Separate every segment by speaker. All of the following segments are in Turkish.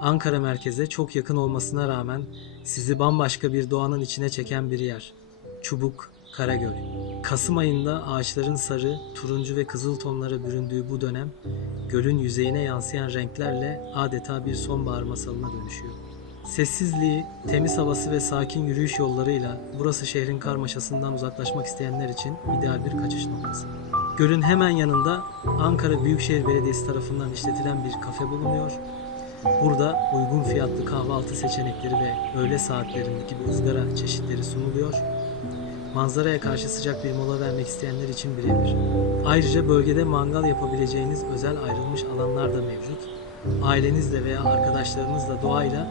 Speaker 1: Ankara merkeze çok yakın olmasına rağmen sizi bambaşka bir doğanın içine çeken bir yer. Çubuk, Karagöl. Kasım ayında ağaçların sarı, turuncu ve kızıl tonlara büründüğü bu dönem, gölün yüzeyine yansıyan renklerle adeta bir sonbahar masalına dönüşüyor. Sessizliği, temiz havası ve sakin yürüyüş yollarıyla burası şehrin karmaşasından uzaklaşmak isteyenler için ideal bir kaçış noktası. Gölün hemen yanında Ankara Büyükşehir Belediyesi tarafından işletilen bir kafe bulunuyor. Burada uygun fiyatlı kahvaltı seçenekleri ve öğle saatlerindeki bir ızgara çeşitleri sunuluyor. Manzaraya karşı sıcak bir mola vermek isteyenler için birebir. Ayrıca bölgede mangal yapabileceğiniz özel ayrılmış alanlar da mevcut. Ailenizle veya arkadaşlarınızla doğayla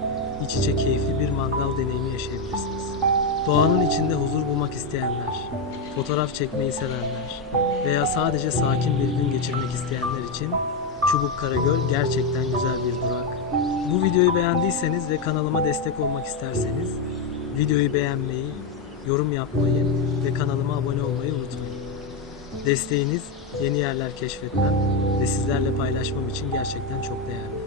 Speaker 1: iç içe keyifli bir mangal deneyimi yaşayabilirsiniz. Doğanın içinde huzur bulmak isteyenler, fotoğraf çekmeyi sevenler veya sadece sakin bir gün geçirmek isteyenler için Çubuk Karagöl gerçekten güzel bir durak. Bu videoyu beğendiyseniz ve kanalıma destek olmak isterseniz videoyu beğenmeyi, yorum yapmayı ve kanalıma abone olmayı unutmayın. Desteğiniz yeni yerler keşfetmem ve sizlerle paylaşmam için gerçekten çok değerli.